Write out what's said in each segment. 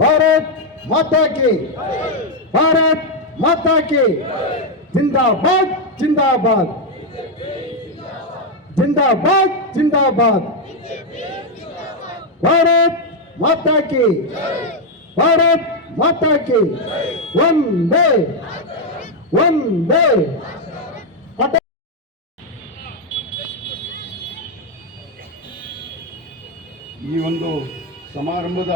ಭಾರತ್ ಮಾತಾ ಕಿ, ಭಾರತ್ ಮಾತಾ ಕಿ. ಜಿಂದಾಬಾದ್ ಜಿಂದಾಬಾದ್, ಜಿಂದಾಬಾದ್ ಜಿಂದಾಬಾದ್. ಭಾರತ್ ಮಾತಾ ಕಿ, ಭಾರತ್ ಮಾತಾ ಕಿ. ಒಂದೇ ಒಂದೇ. ಈ ಒಂದು ಸಮಾರಂಭದ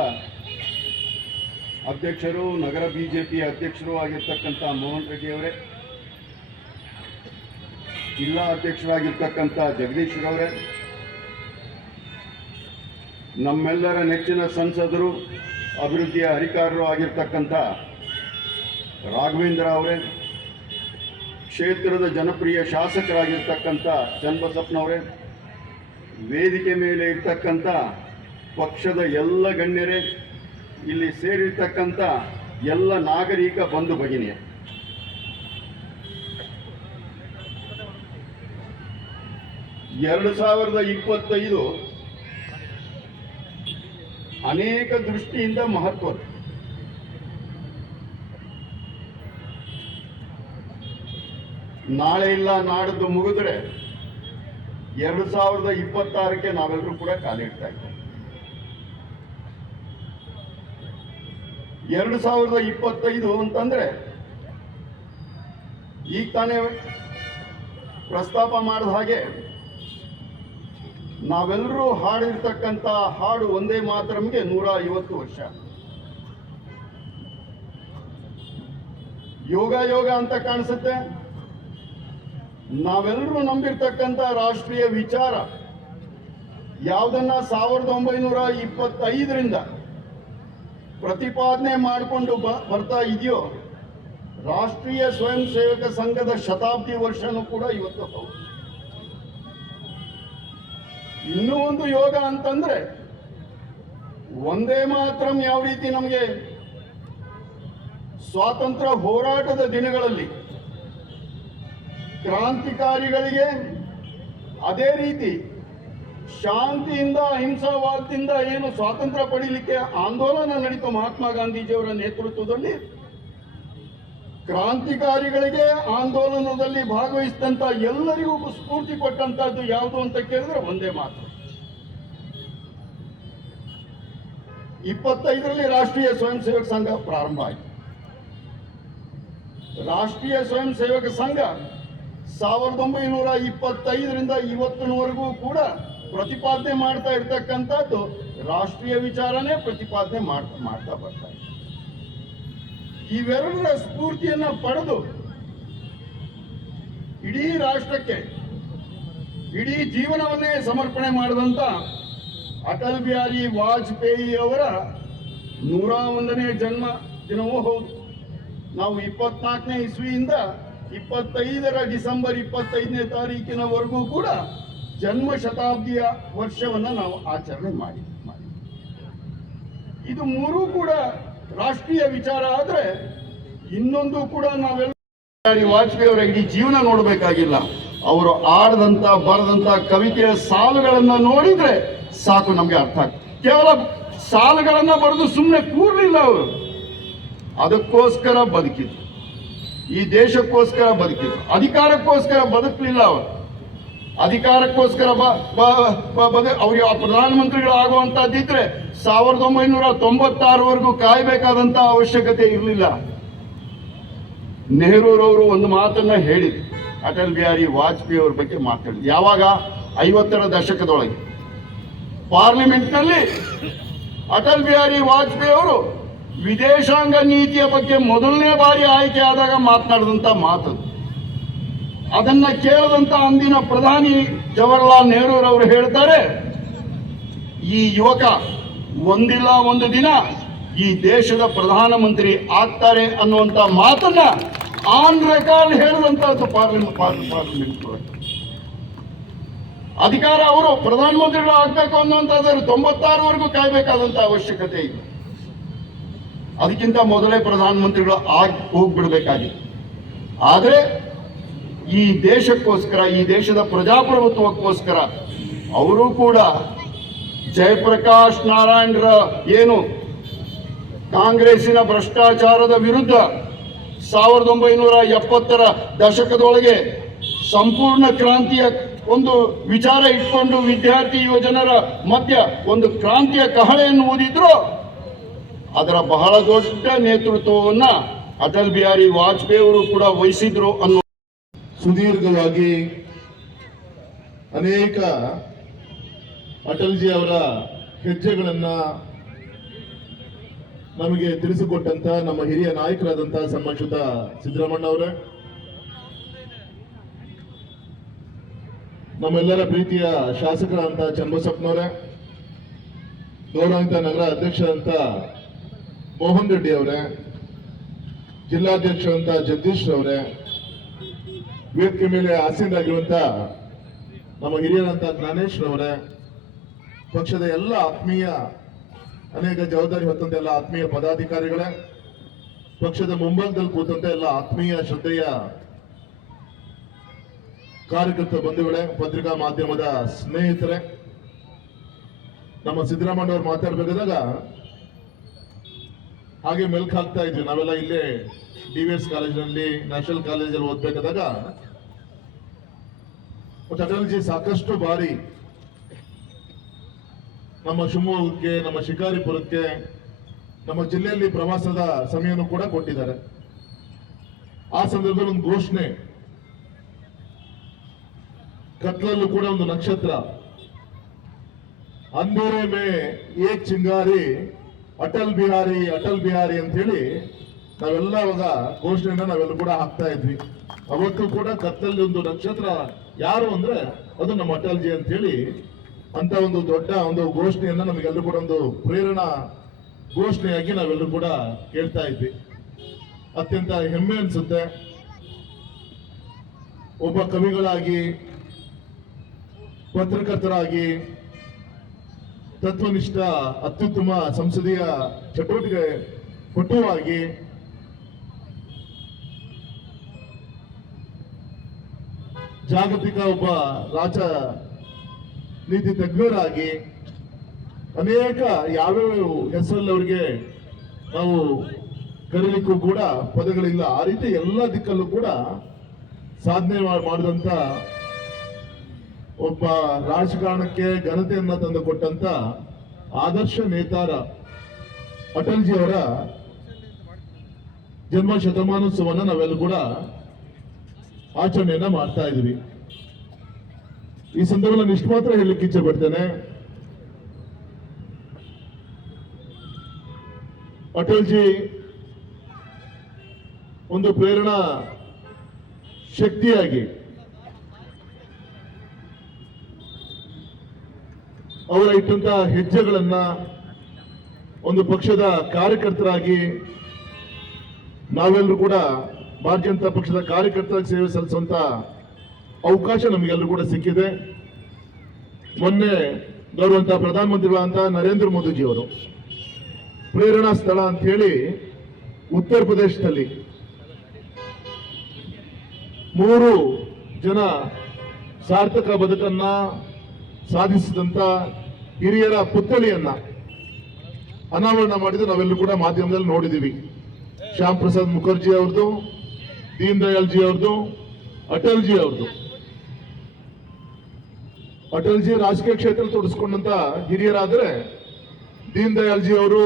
ಅಧ್ಯಕ್ಷರು, ನಗರ ಬಿಜೆಪಿ ಅಧ್ಯಕ್ಷರು ಆಗಿರ್ತಕ್ಕಂಥ ಮೋಹನ್ ರೆಡ್ಡಿ ಅವರೇ, ಜಿಲ್ಲಾ ಅಧ್ಯಕ್ಷರಾಗಿರ್ತಕ್ಕಂಥ ಜಗದೀಶ್ವರವರೇ, ನಮ್ಮೆಲ್ಲರ ನೆಚ್ಚಿನ ಸಂಸದರು, ಅಭಿವೃದ್ಧಿಯ ಅಧಿಕಾರರು ಆಗಿರ್ತಕ್ಕಂಥ ರಾಘವೇಂದ್ರ ಅವರೇ, ಕ್ಷೇತ್ರದ ಜನಪ್ರಿಯ ಶಾಸಕರಾಗಿರ್ತಕ್ಕಂಥ ಚನ್ನಬಸಪ್ಪನವರೇ, ವೇದಿಕೆ ಮೇಲೆ ಇರ್ತಕ್ಕಂಥ ಪಕ್ಷದ ಎಲ್ಲ ಗಣ್ಯರೇ, ಇಲ್ಲಿ ಸೇರಿರ್ತಕ್ಕಂಥ ಎಲ್ಲ ನಾಗರಿಕ ಬಂಧು ಭಗಿನಿಯ, (2025) ಅನೇಕ ದೃಷ್ಟಿಯಿಂದ ಮಹತ್ವದ. ನಾಳೆ ಇಲ್ಲ ನಾಡಿದ್ದು ಮುಗಿದ್ರೆ 2026ಕ್ಕೆ ನಾವೆಲ್ಲರೂ ಕೂಡ ಕಾಲಿಡ್ತಾ ಇದ್ದೇವೆ. 2025 ಅಂತಂದ್ರೆ ಈಗ ತಾನೇ ಪ್ರಸ್ತಾಪ ಮಾಡಿದ ಹಾಗೆ ನಾವೆಲ್ಲರೂ ಹಾಡಿರ್ತಕ್ಕಂಥ ಹಾಡು ಒಂದೇ ಮಾತರಮ್ಗೆ 150 ವರ್ಷ. ಯೋಗ ಯೋಗ ಅಂತ ಕಾಣಿಸುತ್ತೆ. ನಾವೆಲ್ಲರೂ ನಂಬಿರ್ತಕ್ಕಂಥ ರಾಷ್ಟ್ರೀಯ ವಿಚಾರ ಯಾವುದನ್ನ 1925ರಿಂದ ಪ್ರತಿಪಾದನೆ ಮಾಡಿಕೊಂಡು ಬರ್ತಾ ಇದೆಯೋ, ರಾಷ್ಟ್ರೀಯ ಸ್ವಯಂ ಸೇವಕ ಸಂಘದ ಶತಾಬ್ದಿ ವರ್ಷನೂ ಕೂಡ ಇವತ್ತು ಹೌದು. ಇನ್ನೂ ಒಂದು ಯೋಗ ಅಂತಂದ್ರೆ ಒಂದೇ ಮಾತ್ರಂ ಯಾವ ರೀತಿ ನಮಗೆ ಸ್ವಾತಂತ್ರ್ಯ ಹೋರಾಟದ ದಿನಗಳಲ್ಲಿ ಕ್ರಾಂತಿಕಾರಿಗಳಿಗೆ ಅದೇ ರೀತಿ ಶಾಂತಿಯಿಂದ ಅಹಿಂಸಾವಾದದಿಂದ ಏನು ಸ್ವಾತಂತ್ರ್ಯ ಪಡೀಲಿಕ್ಕೆ ಆಂದೋಲನ ನಡೀತು ಮಹಾತ್ಮ ಗಾಂಧೀಜಿಯವರ ನೇತೃತ್ವದಲ್ಲಿ, ಕ್ರಾಂತಿಕಾರಿಗಳಿಗೆ ಆಂದೋಲನದಲ್ಲಿ ಭಾಗವಹಿಸಿದಂಥ ಎಲ್ಲರಿಗೂ ಸ್ಫೂರ್ತಿ ಕೊಟ್ಟಂತದ್ದು ಯಾವುದು ಅಂತ ಕೇಳಿದ್ರೆ ಒಂದೇ ಮಾತು. 25ರಲ್ಲಿ ರಾಷ್ಟ್ರೀಯ ಸ್ವಯಂ ಸೇವಕ ಸಂಘ ಪ್ರಾರಂಭ ಆಯಿತು. ರಾಷ್ಟ್ರೀಯ ಸ್ವಯಂ ಸೇವಕ ಸಂಘ 1925ರಿಂದ ಇವತ್ತಿನವರೆಗೂ ಕೂಡ ಪ್ರತಿಪಾದನೆ ಮಾಡ್ತಾ ಇರ್ತಕ್ಕಂಥದ್ದು ರಾಷ್ಟ್ರೀಯ ವಿಚಾರನೇ ಪ್ರತಿಪಾದನೆ ಮಾಡ್ತಾ ಬರ್ತಾ ಇದೆ. ಇವೆರಡರ ಸ್ಫೂರ್ತಿಯನ್ನ ಪಡೆದು ಇಡೀ ರಾಷ್ಟ್ರಕ್ಕೆ ಇಡೀ ಜೀವನವನ್ನೇ ಸಮರ್ಪಣೆ ಮಾಡಿದಂತ ಅಟಲ್ ಬಿಹಾರಿ ವಾಜಪೇಯಿ ಅವರ 101ನೇ ಜನ್ಮ ದಿನವೂ ಹೌದು. ನಾವು 24ನೇ ಇಸ್ವಿಯಿಂದ 25ರ ಡಿಸೆಂಬರ್ 25ನೇ ತಾರೀಕಿನವರೆಗೂ ಕೂಡ ಜನ್ಮ ಶತಾಬ್ದಿಯ ವರ್ಷವನ್ನ ನಾವು ಆಚರಣೆ ಮಾಡಿ ಇದು ಮೂರೂ ಕೂಡ ರಾಷ್ಟ್ರೀಯ ವಿಚಾರ. ಆದ್ರೆ ಇನ್ನೊಂದು ಕೂಡ ನಾವೆಲ್ಲ ವಾಜಪೇಯಿ ಅವರ ಇಡೀ ಜೀವನ ನೋಡಬೇಕಾಗಿಲ್ಲ. ಅವರು ಆಡದಂತ ಬರೆದಂತ ಕವಿತೆಯ ಸಾಲುಗಳನ್ನ ನೋಡಿದ್ರೆ ಸಾಕು ನಮ್ಗೆ ಅರ್ಥ ಆಗ್ತದೆ. ಕೇವಲ ಸಾಲುಗಳನ್ನ ಬರೆದು ಸುಮ್ಮನೆ ಕೂರ್ಲಿಲ್ಲ ಅವರು, ಅದಕ್ಕೋಸ್ಕರ ಬದುಕಿದ್ರು, ಈ ದೇಶಕ್ಕೋಸ್ಕರ ಬದುಕಿದ್ರು, ಅಧಿಕಾರಕ್ಕೋಸ್ಕರ ಬದುಕಲಿಲ್ಲ ಅವರು. ಅಧಿಕಾರಕ್ಕೋಸ್ಕರ ಅವ್ರಿಗೆ ಪ್ರಧಾನಮಂತ್ರಿಗಳು ಆಗುವಂತದ್ದಿದ್ರೆ 1996ವರೆಗೂ ಕಾಯಬೇಕಾದಂತ ಅವಶ್ಯಕತೆ ಇರಲಿಲ್ಲ. ನೆಹರೂರವರು ಒಂದು ಮಾತನ್ನ ಹೇಳಿದ್ರು, ಅಟಲ್ ಬಿಹಾರಿ ವಾಜಪೇಯಿ ಅವ್ರ ಬಗ್ಗೆ ಮಾತಾಡಿದ್ರು. ಯಾವಾಗ? 50ರ ದಶಕದೊಳಗೆ ಪಾರ್ಲಿಮೆಂಟ್ನಲ್ಲಿ ಅಟಲ್ ಬಿಹಾರಿ ವಾಜಪೇಯಿ ಅವರು ವಿದೇಶಾಂಗ ನೀತಿಯ ಬಗ್ಗೆ ಮೊದಲನೇ ಬಾರಿ ಆಯ್ಕೆ ಆದಾಗ ಮಾತನಾಡಿದಂತ ಮಾತು. ಅದನ್ನ ಕೇಳಿದಂತ ಅಂದಿನ ಪ್ರಧಾನಿ ಜವಾಹರ್ಲಾಲ್ ನೆಹರೂರವರು ಹೇಳ್ತಾರೆ, ಈ ಯುವಕ ಒಂದಿಲ್ಲ ಒಂದು ದಿನ ಈ ದೇಶದ ಪ್ರಧಾನಮಂತ್ರಿ ಆಗ್ತಾರೆ ಅನ್ನುವಂತ ಮಾತನ್ನ ಆನ್ ರೆಕಾರ್ಡ್ ಹೇಳಿದಂತದ್ದು ಪಾರ್ಲಿಮೆಂಟ್ ಅಧಿಕಾರ ಅವರು ಪ್ರಧಾನಮಂತ್ರಿಗಳು ಆಗ್ಬೇಕು ಅನ್ನುವಂಥದ್ದು 96ವರೆಗೂ ಕಾಯ್ಬೇಕಾದಂತ ಅವಶ್ಯಕತೆ ಇದೆ. ಅದಕ್ಕಿಂತ ಮೊದಲೇ ಪ್ರಧಾನಮಂತ್ರಿಗಳು ಹೋಗ್ಬಿಡ್ಬೇಕಾಗಿತ್ತು. ಆದರೆ ಈ ದೇಶಕ್ಕೋಸ್ಕರ, ಈ ದೇಶದ ಪ್ರಜಾಪ್ರಭುತ್ವಕ್ಕೋಸ್ಕರ ಅವರು ಕೂಡ ಜಯಪ್ರಕಾಶ್ ನಾರಾಯಣರ ಏನು ಕಾಂಗ್ರೆಸ್ಸಿನ ಭ್ರಷ್ಟಾಚಾರದ ವಿರುದ್ಧ 1970ರ ದಶಕದೊಳಗೆ ಸಂಪೂರ್ಣ ಕ್ರಾಂತಿಯ ಒಂದು ವಿಚಾರ ಇಟ್ಕೊಂಡು ವಿದ್ಯಾರ್ಥಿ ಯುವಜನರ ಮಧ್ಯ ಒಂದು ಕ್ರಾಂತಿಯ ಕಹಳೆಯನ್ನು ಊದಿದ್ರು. ಅದರ ಬಹಳ ದೊಡ್ಡ ನೇತೃತ್ವವನ್ನ ಅಟಲ್ ಬಿಹಾರಿ ವಾಜಪೇಯಿ ಅವರು ಕೂಡ ವಹಿಸಿದ್ರು ಅನ್ನೋ ಸುದೀರ್ಘವಾಗಿ ಅನೇಕ ಅಟಲ್ಜಿ ಅವರ ಹೆಜ್ಜೆಗಳನ್ನ ನಮಗೆ ತಿಳಿಸಿಕೊಟ್ಟಂತ ನಮ್ಮ ಹಿರಿಯ ನಾಯಕರಾದಂತ ಸನ್ಮಾನಿತ ಸಿದ್ದರಾಮಣ್ಣ ಅವರೇ, ನಮ್ಮೆಲ್ಲರ ಪ್ರೀತಿಯ ಶಾಸಕರಾದಂತ ಚನ್ನಬಸಪ್ಪನವರೇ, ಗೌರವಾನ್ವಿತ ನಗರ ಅಧ್ಯಕ್ಷರಂತ ಮೋಹನ್ ರೆಡ್ಡಿ ಅವರೇ, ಜಿಲ್ಲಾಧ್ಯಕ್ಷರಂತ ಜಗದೀಶ್ ಅವರೇ, ವೇದಿಕೆ ಮೇಲೆ ಆಸೀನರಾಗಿರುವಂತ ನಮ್ಮ ಹಿರಿಯರಂತ ಜ್ಞಾನೇಶ್ ಅವರೇ, ಪಕ್ಷದ ಎಲ್ಲ ಆತ್ಮೀಯ ಅನೇಕ ಜವಾಬ್ದಾರಿ ಹೊತ್ತಂತ ಎಲ್ಲ ಆತ್ಮೀಯ ಪದಾಧಿಕಾರಿಗಳೇ, ಪಕ್ಷದ ಮುಂಭಾಗದಲ್ಲಿ ಕೂತಂತ ಎಲ್ಲ ಆತ್ಮೀಯ ಶ್ರದ್ಧೆಯ ಕಾರ್ಯಕರ್ತ ಬಂಧುಗಳೇ, ಪತ್ರಿಕಾ ಮಾಧ್ಯಮದ ಸ್ನೇಹಿತರೆ, ನಮ್ಮ ಸಿದ್ದರಾಮಯ್ಯ ಅವರು ಮಾತಾಡ್ಬೇಕಾದಾಗ ಹಾಗೆ ಮೆಲ್ಕ್ ಹಾಕ್ತಾ ಇದ್ವಿ. ನಾವೆಲ್ಲ ಇಲ್ಲೇ DVS ಕಾಲೇಜಿನಲ್ಲಿ, ನ್ಯಾಷನಲ್ ಕಾಲೇಜಲ್ಲಿ ಓದ್ಬೇಕಾದಾಗ ಅಟಲ್ಜಿ ಸಾಕಷ್ಟು ಬಾರಿ ನಮ್ಮ ಶಿವಮೊಗ್ಗಕ್ಕೆ, ನಮ್ಮ ಶಿಕಾರಿಪುರಕ್ಕೆ, ನಮ್ಮ ಜಿಲ್ಲೆಯಲ್ಲಿ ಪ್ರವಾಸದ ಸಮಯವನ್ನು ಕೂಡ ಕೊಟ್ಟಿದ್ದಾರೆ. ಆ ಸಂದರ್ಭದಲ್ಲಿ ಒಂದು ಘೋಷಣೆ, ಕತ್ಲಲ್ಲೂ ಕೂಡ ಒಂದು ನಕ್ಷತ್ರ, ಅಂಧೇರೆ ಮೇ ಏಕ್ ಚಿಂಗಾರಿ ಅಟಲ್ ಬಿಹಾರಿ ಅಂತ ಹೇಳಿ ನಾವೆಲ್ಲ ಅವಾಗ ಘೋಷಣೆಯನ್ನ ನಾವೆಲ್ಲ ಕೂಡ ಹಾಕ್ತಾ ಇದ್ವಿ. ಅವತ್ತು ಕೂಡ ಕತ್ತಲ್ಲಿ ಒಂದು ನಕ್ಷತ್ರ ಯಾರು ಅಂದ್ರೆ ಅದು ನಮ್ಮ ಅಟಲ್ಜಿ ಅಂತ ಹೇಳಿ ಅಂತ ಒಂದು ದೊಡ್ಡ ಒಂದು ಘೋಷಣೆಯನ್ನ ನಮಗೆಲ್ಲರೂ ಕೂಡ ಒಂದು ಪ್ರೇರಣಾ ಘೋಷಣೆಯಾಗಿ ನಾವೆಲ್ಲರೂ ಕೂಡ ಕೇಳ್ತಾ ಇದ್ವಿ. ಅತ್ಯಂತ ಹೆಮ್ಮೆ ಅನ್ಸುತ್ತೆ, ಒಬ್ಬ ಕವಿಗಳಾಗಿ, ಪತ್ರಕರ್ತರಾಗಿ, ತತ್ವನಿಷ್ಠ ಅತ್ಯುತ್ತಮ ಸಂಸದೀಯ ಚಟುವಟಿಕೆ ಪಟುವಾಗಿ, ಜಾಗತಿಕ ಒಬ್ಬ ರಾಜನೀತಿ ತಜ್ಞರಾಗಿ ಅನೇಕ ಯಾವ್ಯಾವ ಹೆಸರಲ್ಲಿ ಅವರಿಗೆ ನಾವು ಕರೀಲಿಕ್ಕೂ ಕೂಡ ಪದಗಳಿಲ್ಲ. ಆ ರೀತಿ ಎಲ್ಲ ದಿಕ್ಕಲ್ಲೂ ಕೂಡ ಸಾಧನೆ ಮಾಡಿದಂತ ಒಬ್ಬ ರಾಜಕಾರಣಕ್ಕೆ ಘನತೆಯನ್ನ ತಂದು ಕೊಟ್ಟಂತ ಆದರ್ಶ ನೇತಾರ ಅಟಲ್ಜಿ ಅವರ ಜನ್ಮ ಶತಮಾನೋತ್ಸವನ್ನ ನಾವೆಲ್ಲ ಕೂಡ ಆಚರಣೆಯನ್ನ ಮಾಡ್ತಾ ಇದ್ವಿ. ಈ ಸಂದರ್ಭದಲ್ಲಿ ನಾನು ಇಷ್ಟು ಮಾತ್ರ ಹೇಳಲಿಕ್ಕೆ ಇಚ್ಛೆ ಪಡ್ತೇನೆ, ಅಟಲ್ಜಿ ಒಂದು ಪ್ರೇರಣಾ ಶಕ್ತಿಯಾಗಿ ಅವರ ಇಟ್ಟಂತ ಹೆಜ್ಜೆಗಳನ್ನ ಒಂದು ಪಕ್ಷದ ಕಾರ್ಯಕರ್ತರಾಗಿ ನಾವೆಲ್ಲರೂ ಕೂಡ ಭಾರತೀಯ ಜನತಾ ಪಕ್ಷದ ಕಾರ್ಯಕರ್ತರಾಗಿ ಸೇವೆ ಸಲ್ಲಿಸುವಂತ ಅವಕಾಶ ನಮಗೆಲ್ಲರೂ ಕೂಡ ಸಿಕ್ಕಿದೆ. ಮೊನ್ನೆ ಗೌರವಂತ ಪ್ರಧಾನಮಂತ್ರಿಗಳಂತ ನರೇಂದ್ರ ಮೋದಿಜಿ ಅವರು ಪ್ರೇರಣಾ ಸ್ಥಳ ಅಂತ ಹೇಳಿ ಉತ್ತರ ಪ್ರದೇಶದಲ್ಲಿ 3 ಜನ ಸಾರ್ಥಕ ಬದುಕನ್ನ ಸಾಧಿಸಿದಂತ ಹಿರಿಯರ ಪುತ್ಥಳಿಯನ್ನ ಅನಾವರಣ ಮಾಡಿದ್ದು ನಾವೆಲ್ಲರೂ ಕೂಡ ಮಾಧ್ಯಮದಲ್ಲಿ ನೋಡಿದೀವಿ. ಶ್ಯಾಮ್ ಪ್ರಸಾದ್ ಮುಖರ್ಜಿ ಅವ್ರದ್ದು, ದೀನ್ ದಯಾಳ್ ಜಿ ಅವ್ರದ್ದು, ಅಟಲ್ಜಿ ಅವ್ರದ್ದು. ಅಟಲ್ಜಿ ರಾಜಕೀಯ ಕ್ಷೇತ್ರ ತೊಡಸ್ಕೊಂಡಂತ ಹಿರಿಯರಾದ್ರೆ, ದೀನ್ ದಯಾಳ್ ಜಿ ಅವರು,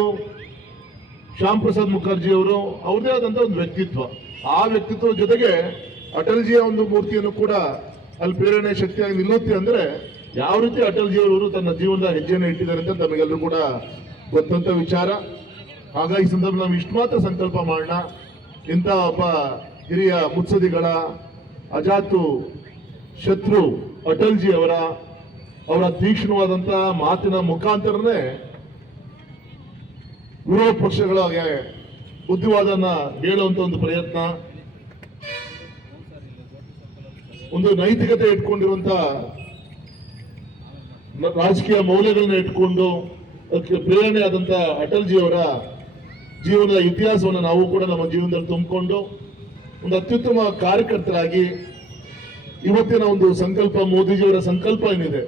ಶ್ಯಾಮ್ ಪ್ರಸಾದ್ ಮುಖರ್ಜಿ ಅವರು ಅವ್ರದೇ ಆದಂತ ಒಂದು ವ್ಯಕ್ತಿತ್ವ. ಆ ವ್ಯಕ್ತಿತ್ವದ ಜೊತೆಗೆ ಅಟಲ್ಜಿಯ ಒಂದು ಮೂರ್ತಿಯನ್ನು ಕೂಡ ಅಲ್ಲಿ ಪ್ರೇರಣೆ ಶಕ್ತಿಯಾಗಿ ನಿಲ್ಲುತ್ತೆ ಅಂದ್ರೆ ಯಾವ ರೀತಿ ಅಟಲ್ಜಿ ಅವರು ತನ್ನ ಜೀವನದ ಹೆಜ್ಜೆಯನ್ನು ಇಟ್ಟಿದ್ದಾರೆ ಅಂತ ನಮಗೆಲ್ಲರೂ ಕೂಡ ಗೊತ್ತಂತ ವಿಚಾರ. ಹಾಗಾಗಿ ಈ ಸಂದರ್ಭ ನಾವು ಇಷ್ಟು ಮಾತ್ರ ಸಂಕಲ್ಪ ಮಾಡೋಣ, ಇಂಥ ಒಬ್ಬ ಹಿರಿಯ ಮುತ್ಸದಿಗಳ ಅಜಾತು ಶತ್ರು ಅಟಲ್ಜಿ ಅವರ ತೀಕ್ಷ್ಣವಾದಂತ ಮಾತಿನ ಮುಖಾಂತರನೇ ವಿರೋಧ ಪಕ್ಷಗಳಿಗೆ ಬುದ್ಧಿವಾದನ ಹೇಳುವಂತ ಒಂದು ಪ್ರಯತ್ನ, ಒಂದು ನೈತಿಕತೆ ಇಟ್ಕೊಂಡಿರುವಂತ ರಾಜಕೀಯ ಮೌಲ್ಯಗಳನ್ನ ಇಟ್ಕೊಂಡು ಅದಕ್ಕೆ ಪ್ರೇರಣೆ ಆದಂತ ಅಟಲ್ಜಿ ಅವರ ಜೀವನದ ಇತಿಹಾಸವನ್ನು ನಾವು ಕೂಡ ನಮ್ಮ ಜೀವನದಲ್ಲಿ ತುಂಬಿಕೊಂಡು ಒಂದು ಅತ್ಯುತ್ತಮ ಕಾರ್ಯಕರ್ತರಾಗಿ ಇವತ್ತಿನ ಒಂದು ಸಂಕಲ್ಪ, ಮೋದಿಜಿಯವರ ಸಂಕಲ್ಪ ಏನಿದೆ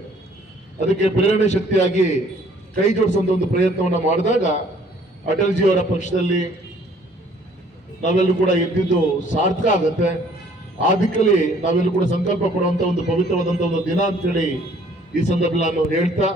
ಅದಕ್ಕೆ ಪ್ರೇರಣೆ ಶಕ್ತಿಯಾಗಿ ಕೈ ಜೋಡಿಸುವಂತ ಒಂದು ಪ್ರಯತ್ನವನ್ನ ಮಾಡಿದಾಗ ಅಟಲ್ಜಿ ಅವರ ಪಕ್ಷದಲ್ಲಿ ನಾವೆಲ್ಲರೂ ಕೂಡ ಇದ್ದಿದ್ದು ಸಾರ್ಥಕ ಆಗತ್ತೆ. ಆ ದಿಕ್ಕಲ್ಲಿ ನಾವೆಲ್ಲರೂ ಕೂಡ ಸಂಕಲ್ಪ ಪಡುವಂತ ಒಂದು ಪವಿತ್ರವಾದಂತ ಒಂದು ದಿನ ಅಂತೇಳಿ ಈ ಸಂದರ್ಭದಲ್ಲಿ ನಾನು ಹೇಳ್ತಾ